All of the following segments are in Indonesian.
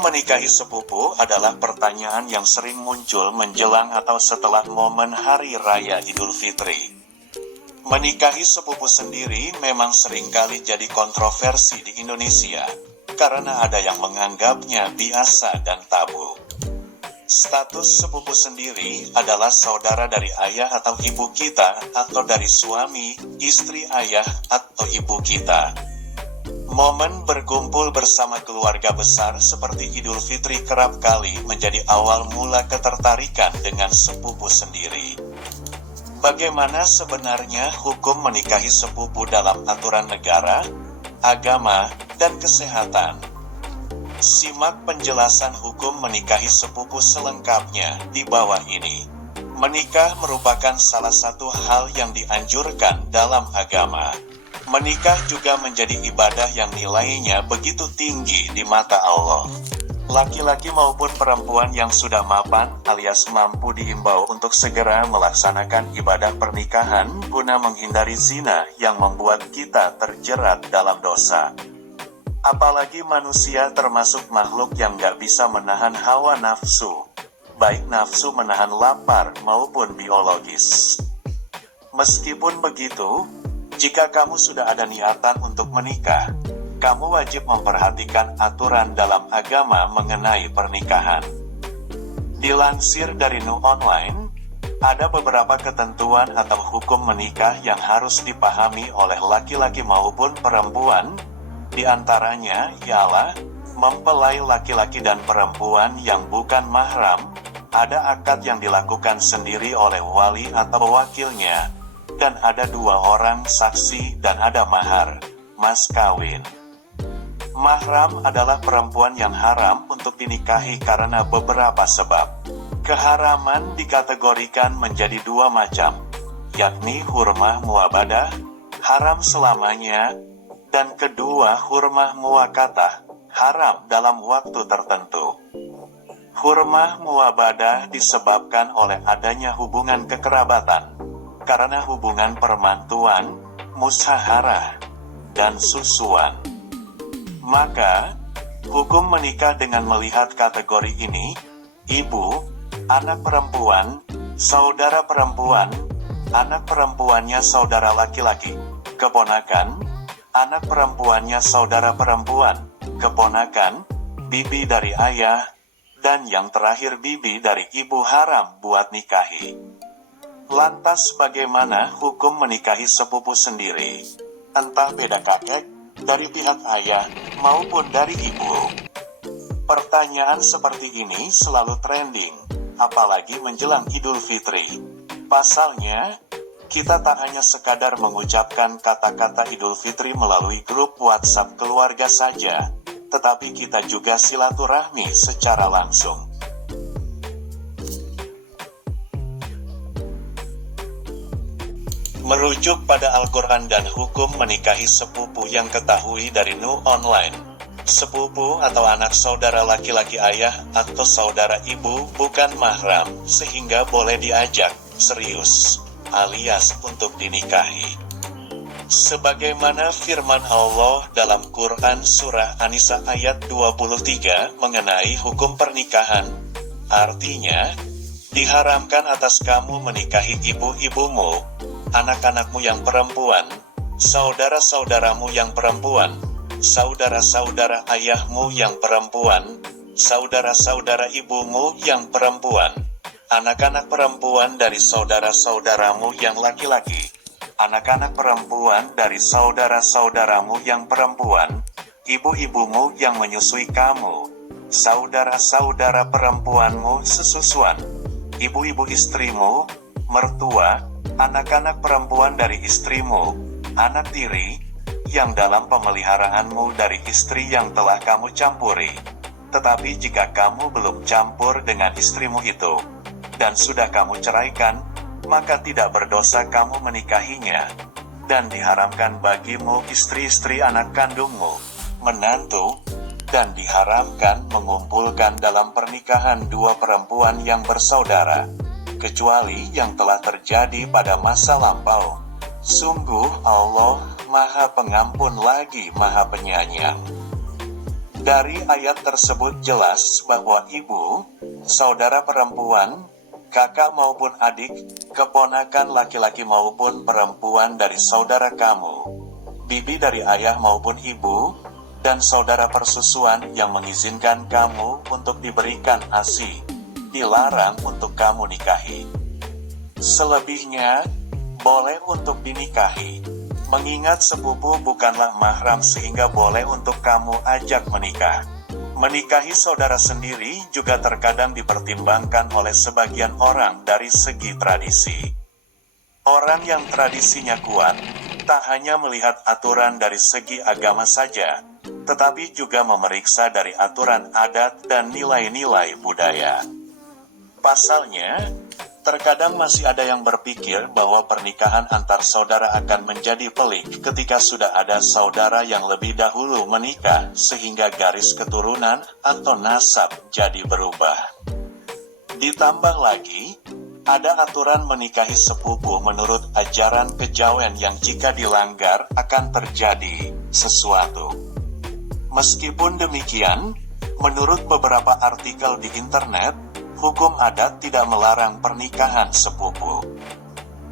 menikahi sepupu adalah pertanyaan yang sering muncul menjelang atau setelah momen Hari Raya Idul Fitri. Menikahi sepupu sendiri memang seringkali jadi kontroversi di Indonesia, karena ada yang menganggapnya biasa dan tabu. Status sepupu sendiri adalah saudara dari ayah atau ibu kita, atau dari suami, istri ayah, atau ibu kita. Momen berkumpul bersama keluarga besar seperti Idul Fitri kerap kali menjadi awal mula ketertarikan dengan sepupu sendiri. Bagaimana sebenarnya hukum menikahi sepupu dalam aturan negara, agama, dan kesehatan? Simak penjelasan hukum menikahi sepupu selengkapnya di bawah ini. Menikah merupakan salah satu hal yang dianjurkan dalam agama. Menikah juga menjadi ibadah yang nilainya begitu tinggi di mata Allah. Laki-laki maupun perempuan yang sudah mapan alias mampu diimbau untuk segera melaksanakan ibadah pernikahan guna menghindari zina yang membuat kita terjerat dalam dosa. Apalagi manusia termasuk makhluk yang gak bisa menahan hawa nafsu, baik nafsu menahan lapar maupun biologis. Meskipun begitu, jika kamu sudah ada niatan untuk menikah, kamu wajib memperhatikan aturan dalam agama mengenai pernikahan. Dilansir dari Nu Online, ada beberapa ketentuan atau hukum menikah yang harus dipahami oleh laki-laki maupun perempuan. Di antaranya ialah mempelai laki-laki dan perempuan yang bukan mahram, ada akad yang dilakukan sendiri oleh wali atau wakilnya, dan ada 2 orang saksi dan ada mahar, mas kawin. Mahram adalah perempuan yang haram untuk dinikahi karena beberapa sebab. Keharaman dikategorikan menjadi 2 macam, yakni hurmah muabadah, haram selamanya, dan kedua hurmah muwakatah, haram dalam waktu tertentu. Hurmah muabadah disebabkan oleh adanya hubungan kekerabatan, karena hubungan permantuan, musyaharah, dan susuan. Maka, hukum menikah dengan melihat kategori ini, ibu, anak perempuan, saudara perempuan, anak perempuannya saudara laki-laki, keponakan, anak perempuannya saudara perempuan, keponakan, bibi dari ayah, dan yang terakhir bibi dari ibu haram buat nikahi. Lantas bagaimana hukum menikahi sepupu sendiri? Entah beda kakek, dari pihak ayah, maupun dari ibu. Pertanyaan seperti ini selalu trending, apalagi menjelang Idul Fitri. Pasalnya, kita tak hanya sekadar mengucapkan kata-kata Idul Fitri melalui grup WhatsApp keluarga saja, tetapi kita juga silaturahmi secara langsung. Merujuk pada Al-Quran dan hukum menikahi sepupu yang ketahui dari Nu Online, sepupu atau anak saudara laki-laki ayah atau saudara ibu bukan mahram, sehingga boleh diajak serius alias untuk dinikahi. Sebagaimana firman Allah dalam Quran Surah An-Nisa ayat 23 mengenai hukum pernikahan, artinya, diharamkan atas kamu menikahi ibu-ibumu, anak-anakmu yang perempuan, saudara-saudaramu yang perempuan, saudara-saudara ayahmu yang perempuan, saudara-saudara ibumu yang perempuan, anak-anak perempuan dari saudara-saudaramu yang laki-laki, anak-anak perempuan dari saudara-saudaramu yang perempuan, ibu-ibumu yang menyusui kamu, saudara-saudara perempuanmu sesusuan, ibu-ibu istrimu, mertua, anak-anak perempuan dari istrimu, anak tiri, yang dalam pemeliharaanmu dari istri yang telah kamu campuri. Tetapi jika kamu belum campur dengan istrimu itu, dan sudah kamu ceraikan, maka tidak berdosa kamu menikahinya, dan diharamkan bagimu istri-istri anak kandungmu, menantu, dan diharamkan mengumpulkan dalam pernikahan 2 perempuan yang bersaudara, kecuali yang telah terjadi pada masa lampau. Sungguh Allah Maha Pengampun lagi Maha Penyayang. Dari ayat tersebut jelas bahwa ibu, saudara perempuan, kakak maupun adik, keponakan laki-laki maupun perempuan dari saudara kamu, bibi dari ayah maupun ibu, dan saudara persusuan yang mengizinkan kamu untuk diberikan ASI, dilarang untuk kamu nikahi. Selebihnya, boleh untuk dinikahi. Mengingat sepupu bukanlah mahram sehingga boleh untuk kamu ajak menikah. Menikahi saudara sendiri juga terkadang dipertimbangkan oleh sebagian orang dari segi tradisi. Orang yang tradisinya kuat, tak hanya melihat aturan dari segi agama saja, tetapi juga memeriksa dari aturan adat dan nilai-nilai budaya. Pasalnya, terkadang masih ada yang berpikir bahwa pernikahan antar saudara akan menjadi pelik ketika sudah ada saudara yang lebih dahulu menikah sehingga garis keturunan atau nasab jadi berubah. Ditambah lagi, ada aturan menikahi sepupu menurut ajaran kejawen yang jika dilanggar akan terjadi sesuatu. Meskipun demikian, menurut beberapa artikel di internet, hukum adat tidak melarang pernikahan sepupu.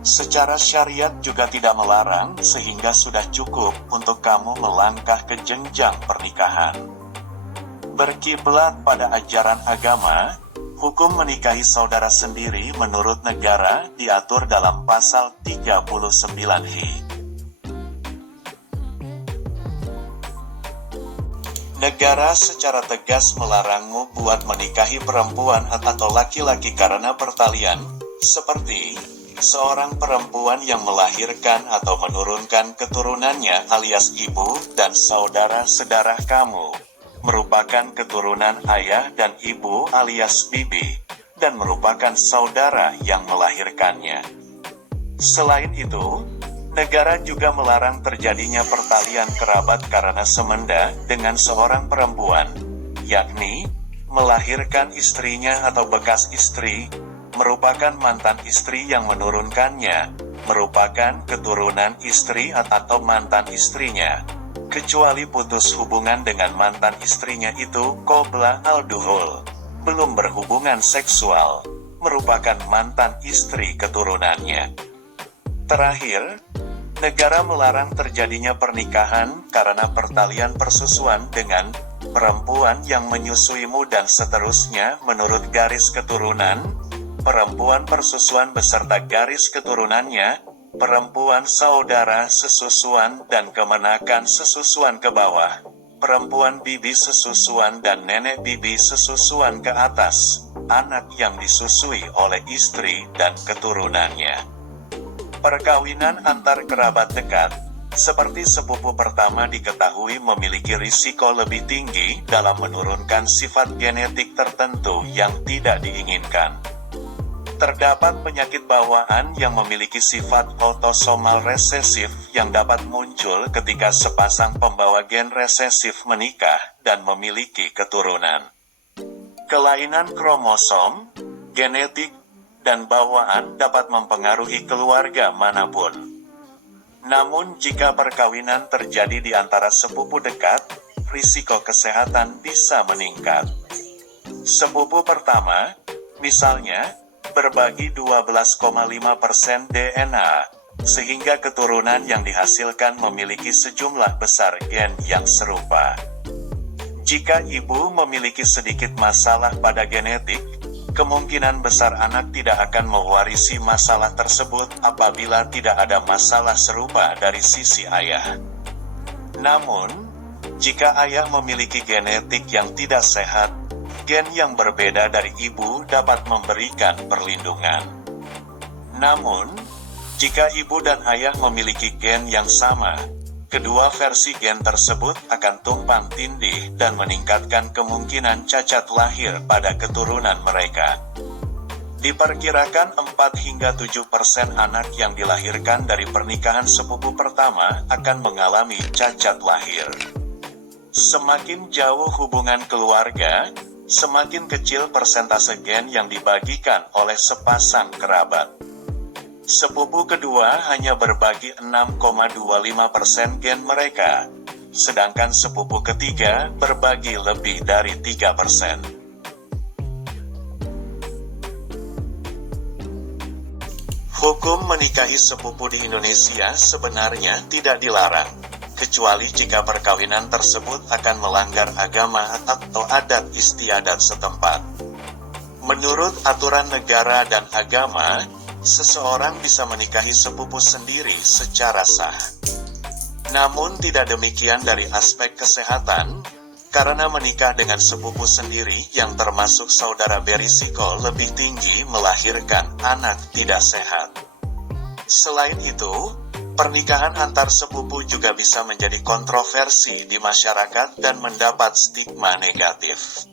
Secara syariat juga tidak melarang sehingga sudah cukup untuk kamu melangkah ke jenjang pernikahan. Berkiblat pada ajaran agama, hukum menikahi saudara sendiri menurut negara diatur dalam pasal 39 Hi. Negara secara tegas melarangmu buat menikahi perempuan atau laki-laki karena pertalian, seperti seorang perempuan yang melahirkan atau menurunkan keturunannya alias ibu dan saudara sedarah kamu, merupakan keturunan ayah dan ibu alias bibi, dan merupakan saudara yang melahirkannya. Selain itu, negara juga melarang terjadinya pertalian kerabat karena semenda dengan seorang perempuan, yakni melahirkan istrinya atau bekas istri, merupakan mantan istri yang menurunkannya, merupakan keturunan istri atau mantan istrinya, kecuali putus hubungan dengan mantan istrinya itu qobla al-duhul, belum berhubungan seksual, merupakan mantan istri keturunannya. Terakhir, negara melarang terjadinya pernikahan karena pertalian persusuan dengan perempuan yang menyusuimu dan seterusnya menurut garis keturunan, perempuan persusuan beserta garis keturunannya, perempuan saudara sesusuan dan kemenakan sesusuan ke bawah, perempuan bibi sesusuan dan nenek bibi sesusuan ke atas, anak yang disusui oleh istri dan keturunannya. Perkawinan antar kerabat dekat, seperti sepupu pertama diketahui memiliki risiko lebih tinggi dalam menurunkan sifat genetik tertentu yang tidak diinginkan. Terdapat penyakit bawaan yang memiliki sifat autosomal resesif yang dapat muncul ketika sepasang pembawa gen resesif menikah dan memiliki keturunan. Kelainan kromosom, genetik, dan bawaan dapat mempengaruhi keluarga manapun. Namun jika perkawinan terjadi di antara sepupu dekat, risiko kesehatan bisa meningkat. Sepupu pertama, misalnya, berbagi 12,5% DNA, sehingga keturunan yang dihasilkan memiliki sejumlah besar gen yang serupa. Jika ibu memiliki sedikit masalah pada genetik, kemungkinan besar anak tidak akan mewarisi masalah tersebut apabila tidak ada masalah serupa dari sisi ayah. Namun, jika ayah memiliki genetik yang tidak sehat, gen yang berbeda dari ibu dapat memberikan perlindungan. Namun, jika ibu dan ayah memiliki gen yang sama, kedua versi gen tersebut akan tumpang tindih dan meningkatkan kemungkinan cacat lahir pada keturunan mereka. Diperkirakan 4 hingga 7% anak yang dilahirkan dari pernikahan sepupu pertama akan mengalami cacat lahir. Semakin jauh hubungan keluarga, semakin kecil persentase gen yang dibagikan oleh sepasang kerabat. Sepupu kedua hanya berbagi 6,25% gen mereka, sedangkan sepupu ketiga berbagi lebih dari 3%. Hukum menikahi sepupu di Indonesia sebenarnya tidak dilarang, kecuali jika perkawinan tersebut akan melanggar agama atau adat istiadat setempat. Menurut aturan negara dan agama, seseorang bisa menikahi sepupu sendiri secara sah. Namun tidak demikian dari aspek kesehatan, karena menikah dengan sepupu sendiri yang termasuk saudara berisiko lebih tinggi melahirkan anak tidak sehat. Selain itu, pernikahan antar sepupu juga bisa menjadi kontroversi di masyarakat dan mendapat stigma negatif.